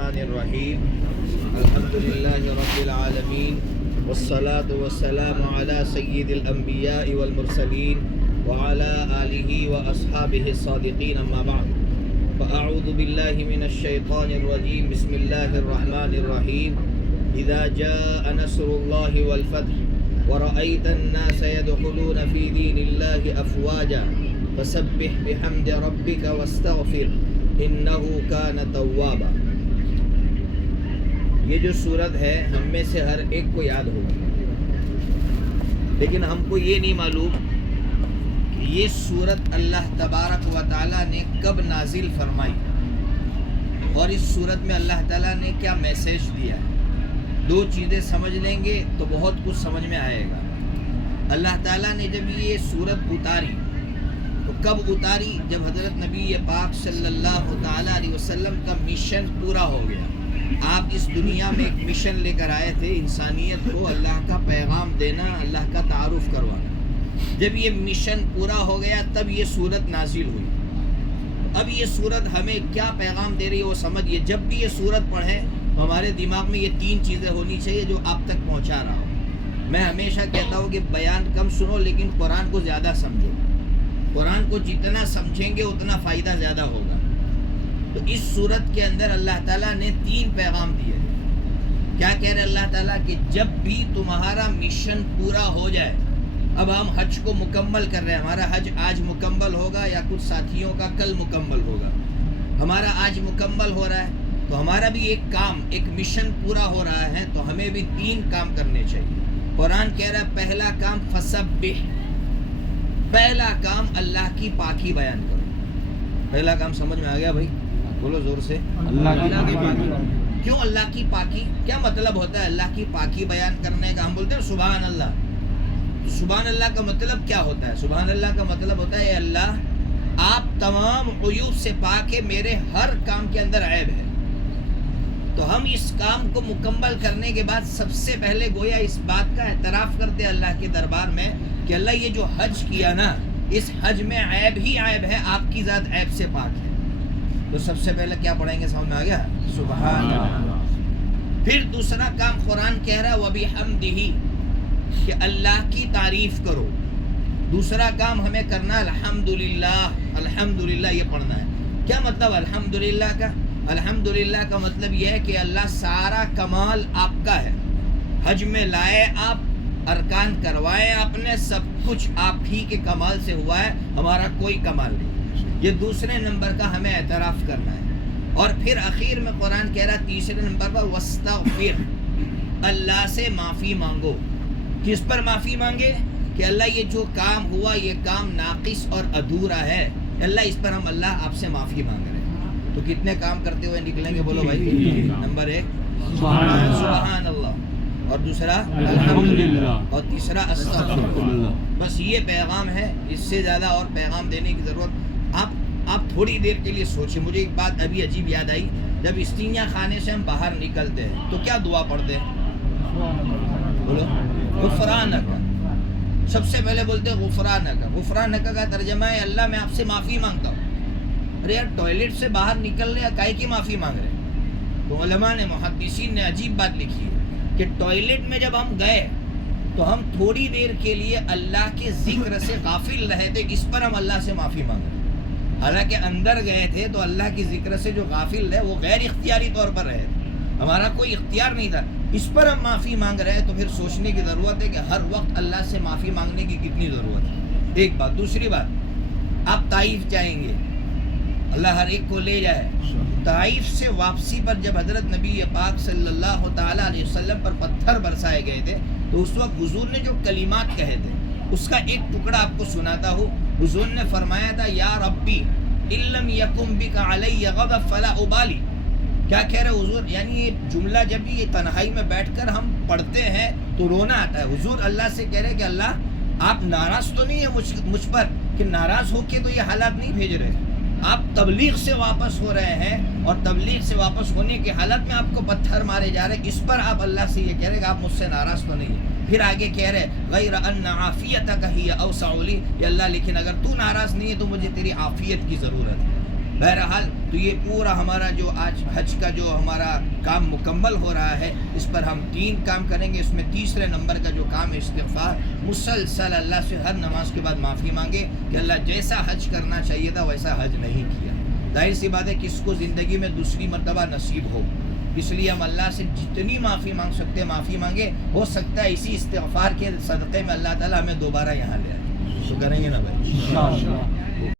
الرحمن الرحیم الحمد للہ رب العالمین والصلاة والسلام علی سید الانبیاء والمرسلین وعلی آلہ واصحابہ الصادقین اما بعد فاعوذ باللہ من الشیطان الرجیم بسم اللہ الرحمن الرحیم اذا جاء نصر اللہ والفتح ورأیت الناس يدخلون في دین اللہ افواجا فسبح بحمد ربک واستغفر انہو کان توابا۔ یہ جو سورت ہے ہم میں سے ہر ایک کو یاد ہوگی، لیکن ہم کو یہ نہیں معلوم کہ یہ سورت اللہ تبارک و تعالیٰ نے کب نازل فرمائی اور اس سورت میں اللہ تعالیٰ نے کیا میسیج دیا ہے۔ دو چیزیں سمجھ لیں گے تو بہت کچھ سمجھ میں آئے گا۔ اللہ تعالیٰ نے جب یہ سورت اتاری تو کب اتاری؟ جب حضرت نبی پاک صلی اللہ تعالیٰ علیہ وسلم کا مشن پورا ہو گیا۔ آپ اس دنیا میں ایک مشن لے کر آئے تھے، انسانیت کو اللہ کا پیغام دینا، اللہ کا تعارف کروانا۔ جب یہ مشن پورا ہو گیا تب یہ سورت نازل ہوئی۔ اب یہ سورت ہمیں کیا پیغام دے رہی ہے وہ سمجھیے۔ جب بھی یہ سورت پڑھیں ہمارے دماغ میں یہ تین چیزیں ہونی چاہیے جو آپ تک پہنچا رہا ہوں۔ میں ہمیشہ کہتا ہوں کہ بیان کم سنو لیکن قرآن کو زیادہ سمجھو۔ قرآن کو جتنا سمجھیں گے اتنا فائدہ زیادہ ہوگا۔ تو اس سورت کے اندر اللہ تعالیٰ نے تین پیغام دیے۔ کیا کہہ رہے اللہ تعالیٰ کہ جب بھی تمہارا مشن پورا ہو جائے، اب ہم حج کو مکمل کر رہے ہیں، ہمارا حج آج مکمل ہوگا یا کچھ ساتھیوں کا کل مکمل ہوگا، ہمارا آج مکمل ہو رہا ہے تو ہمارا بھی ایک کام، ایک مشن پورا ہو رہا ہے تو ہمیں بھی تین کام کرنے چاہیے۔ قرآن کہہ رہا ہے پہلا کام فسبح، پہلا کام اللہ کی پاکی بیان کرو۔ پہلا کام سمجھ میں آ گیا بھائی؟ بولو زور سے، اللہ کی پاکی۔ کیوں اللہ کی پاکی؟ کیا مطلب ہوتا ہے اللہ کی پاکی بیان کرنے کا؟ ہم بولتے ہیں سبحان اللہ۔ سبحان اللہ کا مطلب کیا ہوتا ہے؟ سبحان اللہ کا مطلب ہوتا ہے اے اللہ آپ تمام عیوب سے پاک ہے، میرے ہر کام کے اندر عیب ہے۔ تو ہم اس کام کو مکمل کرنے کے بعد سب سے پہلے گویا اس بات کا اعتراف کرتے ہیں اللہ کے دربار میں کہ اللہ یہ جو حج کیا نا، اس حج میں عیب ہی عیب ہے، آپ کی ذات عیب سے پاک ہے۔ تو سب سے پہلے کیا پڑھیں گے؟ سمجھ میں آ گیا؟ سبحان اللہ۔ پھر دوسرا کام قرآن کہہ رہا ہے وَبِحَمْدِهِ، کہ اللہ کی تعریف کرو۔ دوسرا کام ہمیں کرنا ہے الحمدللہ، الحمدللہ یہ پڑھنا ہے۔ کیا مطلب الحمدللہ کا؟ الحمدللہ کا مطلب یہ ہے کہ اللہ سارا کمال آپ کا ہے، حج میں لائے آپ، ارکان کروائے آپ نے، سب کچھ آپ ہی کے کمال سے ہوا ہے، ہمارا کوئی کمال نہیں۔ یہ دوسرے نمبر کا ہمیں اعتراف کرنا ہے۔ اور پھر اخیر میں قرآن کہہ رہا تیسرے نمبر پر واستغفر، اللہ سے معافی مانگو۔ کس پر معافی مانگے؟ کہ اللہ یہ جو کام ہوا یہ کام ناقص اور ادھورا ہے، اللہ اس پر ہم اللہ آپ سے معافی مانگ رہے ہیں۔ تو کتنے کام کرتے ہوئے نکلیں گے؟ بولو بھائی۔ نمبر ایک سبحان اللہ، اور دوسرا الحمدللہ، اور تیسرا استغفر۔ بس یہ پیغام ہے، اس سے زیادہ اور پیغام دینے کی ضرورت۔ آپ تھوڑی دیر کے لیے سوچیں۔ مجھے ایک بات ابھی عجیب یاد آئی، جب استنجا خانے سے ہم باہر نکلتے ہیں تو کیا دعا پڑھتے ہیں؟ بولو غفرانک۔ سب سے پہلے بولتے ہیں غفرانک۔ غفرانک کا ترجمہ ہے اللہ میں آپ سے معافی مانگتا ہوں۔ ارے یار ٹوائلٹ سے باہر نکل رہے ہیں، کائے کی معافی مانگ رہے ہیں؟ تو علماء نے، محدثین نے عجیب بات لکھی ہے کہ ٹوائلٹ میں جب ہم گئے تو ہم تھوڑی دیر کے لیے اللہ کے ذکر سے غافل رہے تھے، اس پر ہم اللہ سے معافی مانگ رہے ہیں۔ حالانکہ اندر گئے تھے تو اللہ کی ذکر سے جو غافل ہے وہ غیر اختیاری طور پر رہے تھے، ہمارا کوئی اختیار نہیں تھا، اس پر ہم معافی مانگ رہے ہیں۔ تو پھر سوچنے کی ضرورت ہے کہ ہر وقت اللہ سے معافی مانگنے کی کتنی ضرورت ہے۔ ایک بات۔ دوسری بات، آپ طائف جائیں گے، اللہ ہر ایک کو لے جائے۔ طائف سے واپسی پر جب حضرت نبی پاک صلی اللہ تعالیٰ علیہ وسلم پر پتھر برسائے گئے تھے تو اس وقت حضور نے جو کلمات کہے تھے اس کا ایک ٹکڑا آپ کو سناتا ہوں۔ حضور نے فرمایا تھا یا ربی ان لم یکن بک علی غضب فلا ابالی۔ کیا کہہ رہے حضور؟ یعنی یہ جملہ جب بھی یہ تنہائی میں بیٹھ کر ہم پڑھتے ہیں تو رونا آتا ہے۔ حضور اللہ سے کہہ رہے کہ اللہ آپ ناراض تو نہیں ہے مجھ پر کہ ناراض ہو کے تو یہ حالات نہیں بھیج رہے، آپ تبلیغ سے واپس ہو رہے ہیں اور تبلیغ سے واپس ہونے کی حالت میں آپ کو پتھر مارے جا رہے ہیں، اس پر آپ اللہ سے یہ کہہ رہے کہ آپ مجھ سے ناراض تو نہیں ہیں۔ پھر آگے کہہ رہے غیر ان عافیتک ہی اوسع لی، یا اللہ لیکن اگر تو ناراض نہیں ہے تو مجھے تیری عافیت کی ضرورت ہے۔ بہرحال تو یہ پورا ہمارا جو آج حج کا جو ہمارا کام مکمل ہو رہا ہے، اس پر ہم 3 کام کریں گے۔ اس میں تیسرے نمبر کا جو کام ہے استغفار، مسلسل اللہ سے ہر نماز کے بعد معافی مانگے کہ اللہ جیسا حج کرنا چاہیے تھا ویسا حج نہیں کیا۔ ظاہر سی بات ہے کس کو زندگی میں دوسری مرتبہ نصیب ہو، اس لیے ہم اللہ سے جتنی معافی مانگ سکتے ہیں معافی مانگے۔ ہو سکتا ہے اسی استغفار کے صدقے میں اللہ تعالیٰ ہمیں دوبارہ یہاں لے آئے۔ تو کریں گے نا بھائی؟